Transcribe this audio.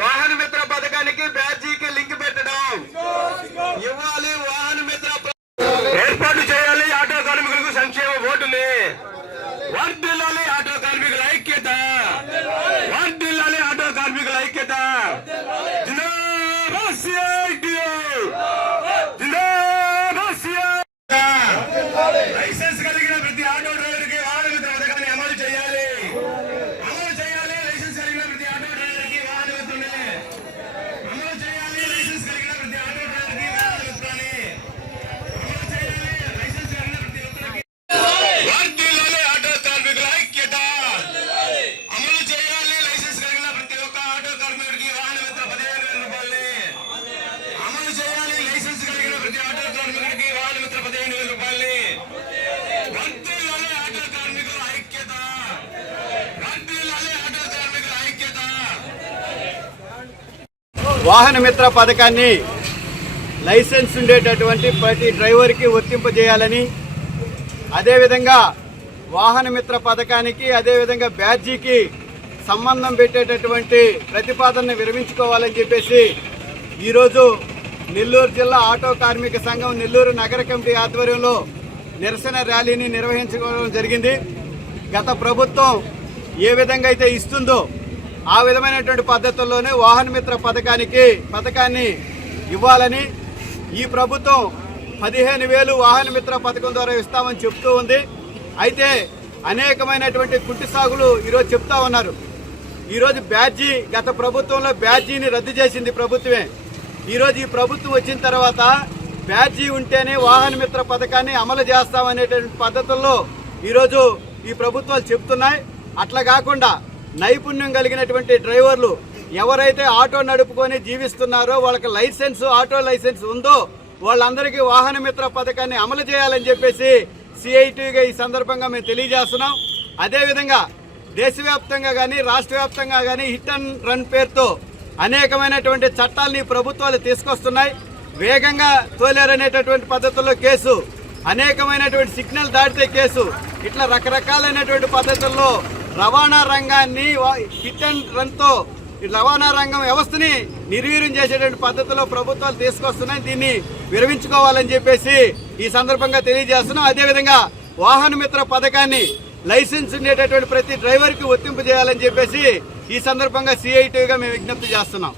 వాహన మిత్ర పథకానికి బ్యాడ్జీకి లింక్ పెట్టడం ఇవ్వాలి. వాహన మిత్ర ఏర్పాటు చేయాలి. ఆటో కార్మికులకు సంక్షేమ బోర్డుని వర్ధిల్లాలి. ఆటో కార్మికుల ఐక్యత వర్ధిల్లాలి. ఆటో కార్మికుల ఐక్యత లైసెన్స్ కలిగిన ప్రతి ఆటో డ్రైవర్కి వాహన మిత్ర పథకాన్ని అమలు చేయాలి. లైసెన్స్ కలిగిన ప్రతి ఆటో డ్రైవర్కి వాహన మిత్రుని అమలు చేయాలి. లైసెన్స్ కలిగిన ప్రతి ఆటో డ్రైవర్కి వాహన మిత్రాన్ని అమలు చేయాలి. లైసెన్స్ కలిగిన ప్రతి ఒక్కరికి వర్ధిల్లాలి. ఆటో కార్మికుల ఐక్యత అమలు చేయాలి. లైసెన్స్ కలిగిన ప్రతి ఒక్క ఆటో కార్మికుడికి వాహన మిత్ర 15,000 రూపాయలని అమలు చేయాలి. లైసెన్స్ కలిగిన ప్రతి ఆటో కార్మికుడికి వాహన మిత్ర 15,000 రూపాయలని వర్ధిల్లాలి. ఆటో కార్మికుల ఐక్యత వర్ధిల్లాలి. ఆటో కార్మికుల ఐక్యత. వాహన మిత్ర పథకాన్ని లైసెన్స్ ఉండేటటువంటి ప్రతి డ్రైవర్కి వర్తింపజేయాలని, అదేవిధంగా వాహన మిత్ర పథకానికి అదేవిధంగా బ్యాడ్జీకి సంబంధం పెట్టేటటువంటి ప్రతిపాదనను విరమించుకోవాలని చెప్పేసి ఈరోజు నెల్లూరు జిల్లా ఆటో కార్మిక సంఘం నెల్లూరు నగర కమిటీ ఆధ్వర్యంలో నిరసన ర్యాలీని నిర్వహించుకోవడం జరిగింది. గత ప్రభుత్వం ఏ విధంగా అయితే ఇస్తుందో ఆ విధమైనటువంటి పద్ధతుల్లోనే వాహన మిత్ర పథకాన్ని ఇవ్వాలని ఈ ప్రభుత్వం 15,000 వాహన మిత్ర పథకం ద్వారా ఇస్తామని చెప్తూ ఉంది. అయితే అనేకమైనటువంటి కుంటి సాగులు ఈరోజు చెప్తా ఉన్నారు. ఈరోజు గత ప్రభుత్వంలో బ్యాడ్జీని రద్దు చేసింది ప్రభుత్వమే. ఈరోజు ఈ ప్రభుత్వం వచ్చిన తర్వాత బ్యాడ్జీ ఉంటేనే వాహన మిత్ర పథకాన్ని అమలు చేస్తామనేటువంటి పద్ధతుల్లో ఈరోజు ఈ ప్రభుత్వాలు చెప్తున్నాయి. అట్లా కాకుండా నైపుణ్యం కలిగినటువంటి డ్రైవర్లు ఎవరైతే ఆటో నడుపుకొని జీవిస్తున్నారో వాళ్ళకి ఆటో లైసెన్స్ ఉందో వాళ్ళందరికీ వాహన మిత్ర పథకాన్ని అమలు చేయాలని చెప్పేసి సిఐటిగా ఈ సందర్భంగా మేము తెలియజేస్తున్నాం. అదేవిధంగా దేశవ్యాప్తంగా కానీ రాష్ట్ర వ్యాప్తంగా కానీ హిట్ అండ్ రన్ పేరుతో అనేకమైనటువంటి చట్టాలని ప్రభుత్వాలు తీసుకొస్తున్నాయి. వేగంగా తోలారనేటటువంటి పద్ధతుల్లో కేసు, అనేకమైనటువంటి సిగ్నల్ దాటితే కేసు, ఇట్లా రకరకాలైనటువంటి పద్ధతుల్లో రవాణా రంగాన్ని హిట్ అండ్ రన్తో రవాణా రంగం వ్యవస్థని నిర్వీర్యం చేసేటువంటి పద్ధతిలో ప్రభుత్వాలు తీసుకొస్తున్నాయి. దీన్ని విరమించుకోవాలని చెప్పేసి ఈ సందర్భంగా తెలియజేస్తున్నాం. అదేవిధంగా వాహన మిత్ర పథకాన్ని లైసెన్స్ ఉండేటటువంటి ప్రతి డ్రైవర్కి వర్తింపు చేయాలని చెప్పేసి ఈ సందర్భంగా సిఐటిగా మేము విజ్ఞప్తి చేస్తున్నాం.